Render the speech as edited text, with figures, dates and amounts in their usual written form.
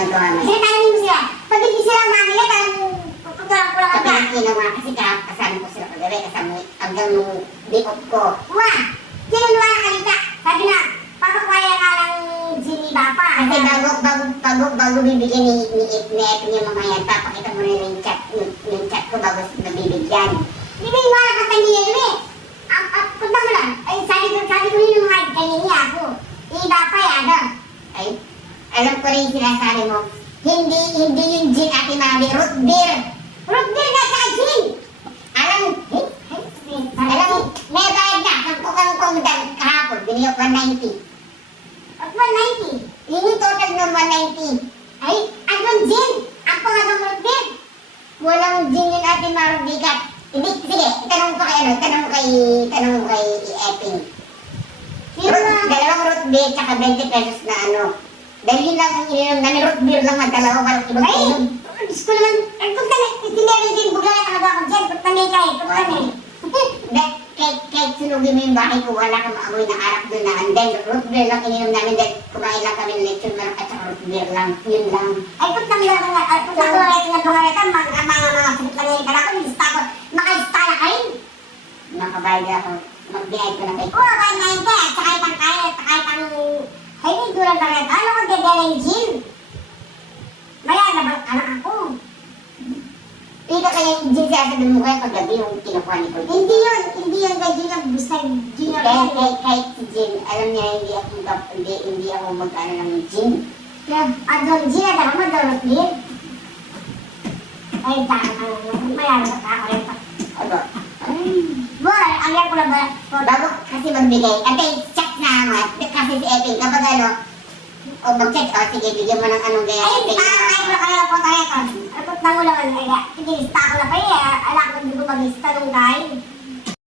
lang ito ano. Kasi tanongin mo sila, pag hindi sila mamila, tanong pagkulang ko lang Sa ka. Pilipino nga kasi kasama ko sila kagabi, kasama hanggang nung day off ko. Wah, kinunuha na kalita. Sabi na, pagkakwaya nga lang Jimmy Bapa. Kasi bago bibigyan ni Epi yung mga yan, papakita mo rin yung chat ko bago nabibigyan. Di ba yung mga kataniya yun eh? Punta mo lang. Ay, sabi ko yun yung mga kanina ako. Iba pa yada. Ay, alam ko rin yung sinasabi mo, hindi yung gin Ate Mami, root beer. Root beer na sa gin. Alam mo, may bayad na, kung kahapon, biniyok 190. At 190. Yun yung total ng 190. Ay, anong gin? Ang pangatang root beer. Walang gin yung Ate Mami, bigat. Hindi, sige, tanong mo kay Epping. Dalawang root beer, tsaka 20 pesos na ano. Dahil yun lang ang ininom namin, root beer lang ang dalawa, walang ibang Ay, inom. Diyos ko naman. Ay, kung tanay, itinari din, bugla na talaga ako dyan. Kung tanay kayo, kung tanay. Kahit sunugin mo yung bahay ko, wala kang maamoy na harap doon na. And then, root beer lang ininom namin dahil kumain lang kami ng lechon manok at saka root beer lang. Yun lang. Ay, kung tanay lang nga, kung tanay lang nga, mga sabit lang ngayon ka na ako, lista ko, makalista na kayo. Nakabayad ako. Magbiyay ko na kay Oo, kahit ngayon ka, at kahit ang kaya, at kahit ang, ay, hindi dulang ka rin. Ano kung dedeling gin? Maya, nabang anak ako. Ika kaya yung gin siya sabi mo kaya paggabi yung kinukuha ni Kuya. Hindi yun, gin yung gusto, gin yung Kahit si Jin, alam niya hindi ako mag-ano ng gin. Adon gin, at ako madorot din. Ay, daan ka lang, maya, nabang ako rin pa. Ano? Boy, ang yan ko lang ba? Bago kasi magbigay, ate, check na nga, kasi si Epping, kapag ano, o mag-check, o sige, bigyan mo ng anong gaya. Ay, wala ka na po tayo ka. Apot na mo lang, ay, pinilista ko na pa eh. Ala ko, hindi ko mag-lista nung dahil.